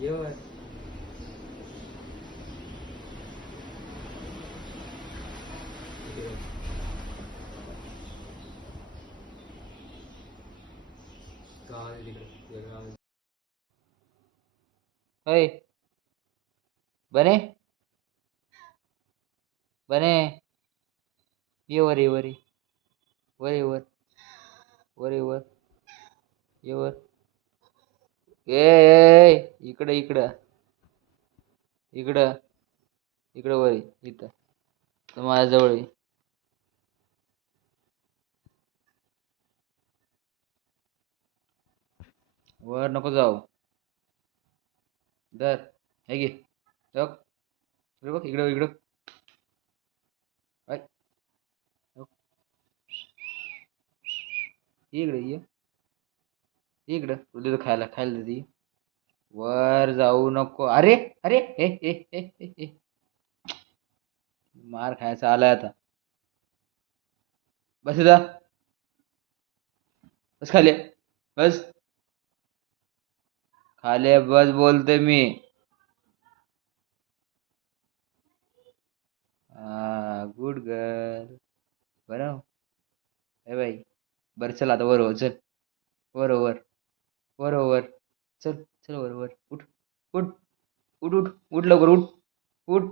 ये वर. इकडे बघ. गाव आहे तिकडे तुझ्या गाव आहे. अय बने बने ये वर ये वर ये वर ये वर वर ये वर ये वर इकडं इकडं इकडं इकडं वर ये. इथं तर माझ्याजवळ ये. वर नको जाऊ. धर हे घे बघ. इकडे बघ इकडं इकडं. ऐ, बघ. ये इकडे ये इकडं तुला देतो खायला खायला देते ये. वर जाऊ नको. अरे अरे हे मार खायचा आलाय आता. बस इथं. बस खाली बस खाली बस बोलते मी. हा गुड गर्ल. बरं ए बाई. बरं चल आता वर हो चल. वर हो, वर वर हो, वर चल चल वर वर उठ उठ उठ उठ उठ लवकर उठ उठ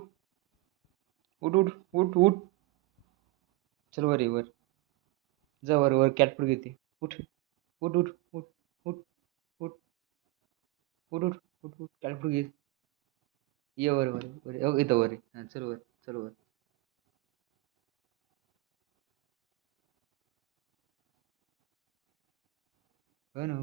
उठ उठ उठ उठ चल वर ये वर. जा वर वर कॅट फूड घेते. उठ उठ उठ उठ उठ उठ उठ उठ उठ उठ कॅट फूड घे. ये वर वर वर इथं वर ये. हा, चल वर चल वर. हो ना